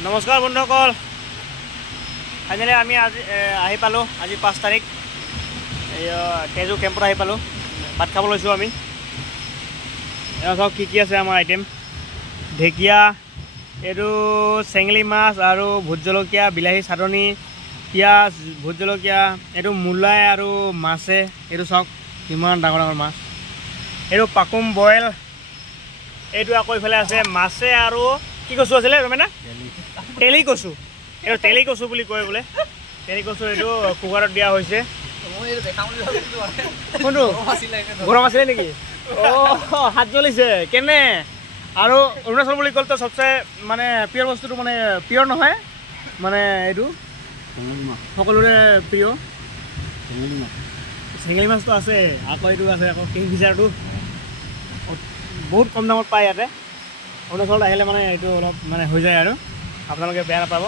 নমস্কাৰ বন্ধুসকল, ফাইনেলি আমি আজি আহি পালোঁ। আজি 5 তাৰিখ এই তেজু কেম্পত আহি পালোঁ। ভাত খাব লৈছোঁ আমি। এয়া চাওক কি আছে আমাৰ আইটেম। ঢেকীয়া, এইটো চেঙেলী মাছ আৰু ভোট জলকীয়া, বিলাহী চাটনি, পিঁয়াজ, ভোট জলকীয়া, এইটো মূলাই আৰু মাছে। এইটো চাওক কিমান ডাঙৰ ডাঙৰ মাছ। এইটো পাকুম বইল। এইটো আকৌ ইফালে আছে মাছে আৰু কি কচু আছিলে ৰমেনা? তেলি কচু। এইটো তেলি কচু বুলি কয় বোলে। তেলি কচু এইটো কুকাৰত দিয়া হৈছে। কোনটো গৰম আছিলে নেকি? অঁ, হাত জ্বলিছে কেনে? আৰু অৰুণাচল বুলি ক'লেতো চবচে মানে পিয়ৰ বস্তুটো, মানে পিয়ৰ নহয়, মানে এইটো সকলোৰে প্ৰিয় চেঙেলী মাছটো আছে। আকৌ এইটো আছে, আকৌ কিংফিচাৰটো বহুত কম দামত পায় ইয়াতে। অৰুণাচলত আহিলে মানে এইটো অলপ মানে হৈ যায় আৰু আপোনালোকে বেয়া নাপাব।